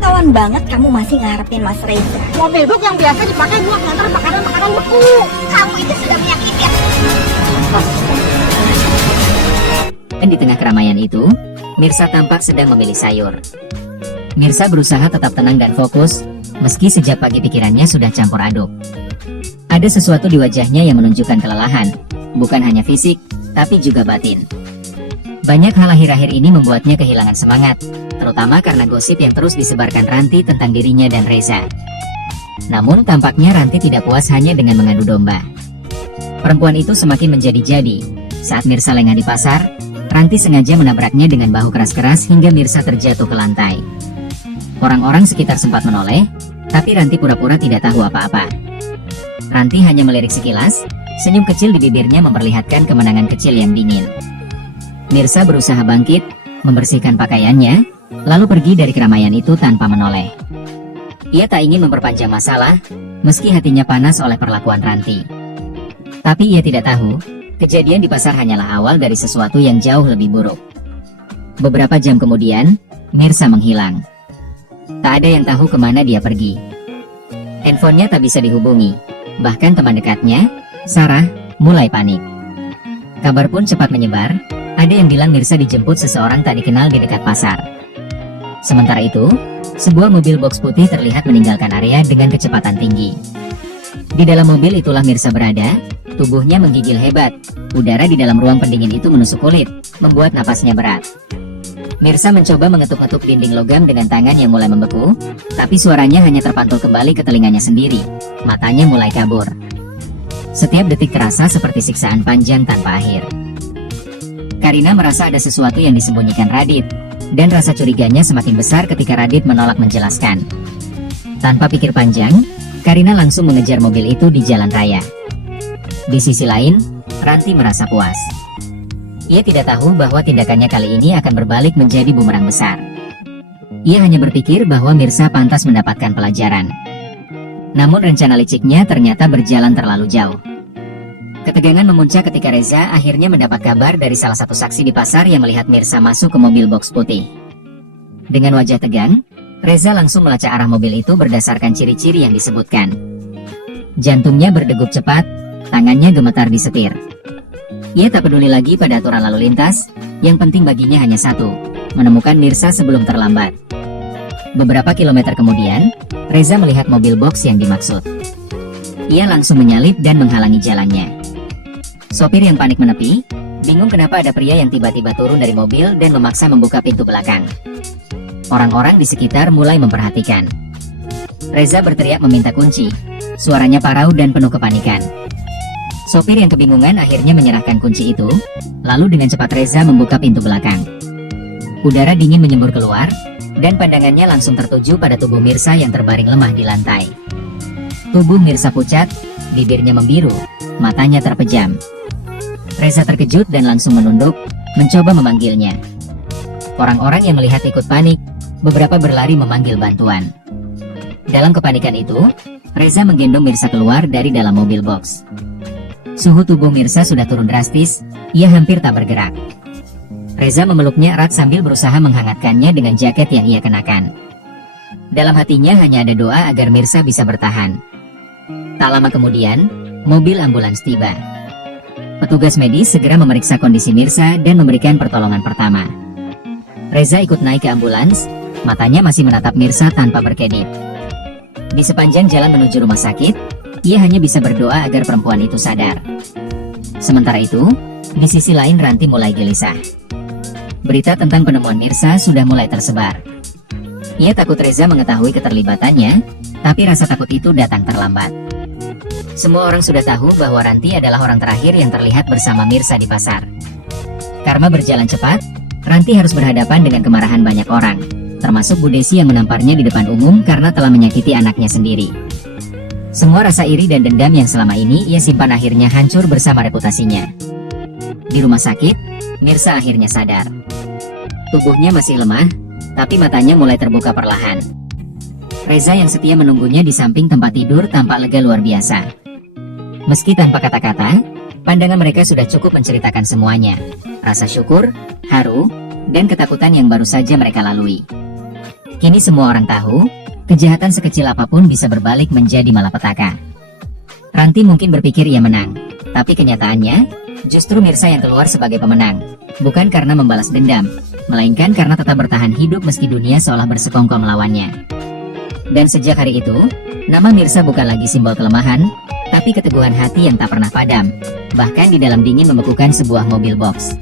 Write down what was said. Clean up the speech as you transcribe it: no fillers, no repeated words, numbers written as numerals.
ketahuan banget kamu masih ngarepin Mas Reza. Mobil box yang biasa dipakai buat ngantar makanan-makanan beku. Kamu itu sudah menyakiti. Dan di tengah keramaian itu, Mirsa tampak sedang memilih sayur. Mirsa berusaha tetap tenang dan fokus, meski sejak pagi pikirannya sudah campur aduk. Ada sesuatu di wajahnya yang menunjukkan kelelahan, bukan hanya fisik, tapi juga batin. Banyak hal akhir-akhir ini membuatnya kehilangan semangat, terutama karena gosip yang terus disebarkan Ranti tentang dirinya dan Reza. Namun tampaknya Ranti tidak puas hanya dengan mengadu domba. Perempuan itu semakin menjadi-jadi. Saat Mirsa lengah di pasar, Ranti sengaja menabraknya dengan bahu keras-keras hingga Mirsa terjatuh ke lantai. Orang-orang sekitar sempat menoleh, tapi Ranti pura-pura tidak tahu apa-apa. Ranti hanya melirik sekilas, senyum kecil di bibirnya memperlihatkan kemenangan kecil yang dingin. Mirsa berusaha bangkit, membersihkan pakaiannya, lalu pergi dari keramaian itu tanpa menoleh. Ia tak ingin memperpanjang masalah, meski hatinya panas oleh perlakuan Ranti. Tapi ia tidak tahu, kejadian di pasar hanyalah awal dari sesuatu yang jauh lebih buruk. Beberapa jam kemudian, Mirsa menghilang. Tak ada yang tahu kemana dia pergi. Handphonenya tak bisa dihubungi, bahkan teman dekatnya, Sarah, mulai panik. Kabar pun cepat menyebar. Ada yang bilang Mirsa dijemput seseorang tak dikenal di dekat pasar. Sementara itu, sebuah mobil box putih terlihat meninggalkan area dengan kecepatan tinggi. Di dalam mobil itulah Mirsa berada, tubuhnya menggigil hebat. Udara di dalam ruang pendingin itu menusuk kulit, membuat napasnya berat. Mirsa mencoba mengetuk-ngetuk dinding logam dengan tangan yang mulai membeku, tapi suaranya hanya terpantul kembali ke telinganya sendiri. Matanya mulai kabur. Setiap detik terasa seperti siksaan panjang tanpa akhir. Karina merasa ada sesuatu yang disembunyikan Radit, dan rasa curiganya semakin besar ketika Radit menolak menjelaskan. Tanpa pikir panjang, Karina langsung mengejar mobil itu di jalan raya. Di sisi lain, Ranti merasa puas. Ia tidak tahu bahwa tindakannya kali ini akan berbalik menjadi bumerang besar. Ia hanya berpikir bahwa Mirsa pantas mendapatkan pelajaran. Namun rencana liciknya ternyata berjalan terlalu jauh. Ketegangan memuncak ketika Reza akhirnya mendapat kabar dari salah satu saksi di pasar yang melihat Mirsa masuk ke mobil box putih. Dengan wajah tegang, Reza langsung melacak arah mobil itu berdasarkan ciri-ciri yang disebutkan. Jantungnya berdegup cepat, tangannya gemetar di setir. Ia tak peduli lagi pada aturan lalu lintas, yang penting baginya hanya satu, menemukan Mirsa sebelum terlambat. Beberapa kilometer kemudian, Reza melihat mobil box yang dimaksud. Ia langsung menyalip dan menghalangi jalannya. Sopir yang panik menepi, bingung kenapa ada pria yang tiba-tiba turun dari mobil dan memaksa membuka pintu belakang. Orang-orang di sekitar mulai memperhatikan. Reza berteriak meminta kunci, suaranya parau dan penuh kepanikan. Sopir yang kebingungan akhirnya menyerahkan kunci itu, lalu dengan cepat Reza membuka pintu belakang. Udara dingin menyembur keluar, dan pandangannya langsung tertuju pada tubuh Mirsa yang terbaring lemah di lantai. Tubuh Mirsa pucat, bibirnya membiru, matanya terpejam. Reza terkejut dan langsung menunduk, mencoba memanggilnya. Orang-orang yang melihat ikut panik, beberapa berlari memanggil bantuan. Dalam kepanikan itu, Reza menggendong Mirsa keluar dari dalam mobil box. Suhu tubuh Mirsa sudah turun drastis, ia hampir tak bergerak. Reza memeluknya erat sambil berusaha menghangatkannya dengan jaket yang ia kenakan. Dalam hatinya hanya ada doa agar Mirsa bisa bertahan. Tak lama kemudian, mobil ambulans tiba. Petugas medis segera memeriksa kondisi Mirsa dan memberikan pertolongan pertama. Reza ikut naik ke ambulans, matanya masih menatap Mirsa tanpa berkedip. Di sepanjang jalan menuju rumah sakit, ia hanya bisa berdoa agar perempuan itu sadar. Sementara itu, di sisi lain Ranti mulai gelisah. Berita tentang penemuan Mirsa sudah mulai tersebar. Ia takut Reza mengetahui keterlibatannya, tapi rasa takut itu datang terlambat. Semua orang sudah tahu bahwa Ranti adalah orang terakhir yang terlihat bersama Mirsa di pasar. Karena berjalan cepat, Ranti harus berhadapan dengan kemarahan banyak orang, termasuk Bu Desi yang menamparnya di depan umum karena telah menyakiti anaknya sendiri. Semua rasa iri dan dendam yang selama ini ia simpan akhirnya hancur bersama reputasinya. Di rumah sakit, Mirsa akhirnya sadar. Tubuhnya masih lemah, tapi matanya mulai terbuka perlahan. Reza yang setia menunggunya di samping tempat tidur tampak lega luar biasa. Meski tanpa kata-kata, pandangan mereka sudah cukup menceritakan semuanya. Rasa syukur, haru, dan ketakutan yang baru saja mereka lalui. Kini semua orang tahu, kejahatan sekecil apapun bisa berbalik menjadi malapetaka. Ranti mungkin berpikir ia menang, tapi kenyataannya, justru Mirsa yang keluar sebagai pemenang. Bukan karena membalas dendam, melainkan karena tetap bertahan hidup meski dunia seolah bersekongkol melawannya. Dan sejak hari itu, nama Mirsa bukan lagi simbol kelemahan, tapi keteguhan hati yang tak pernah padam, bahkan di dalam dingin membekukan sebuah mobil box.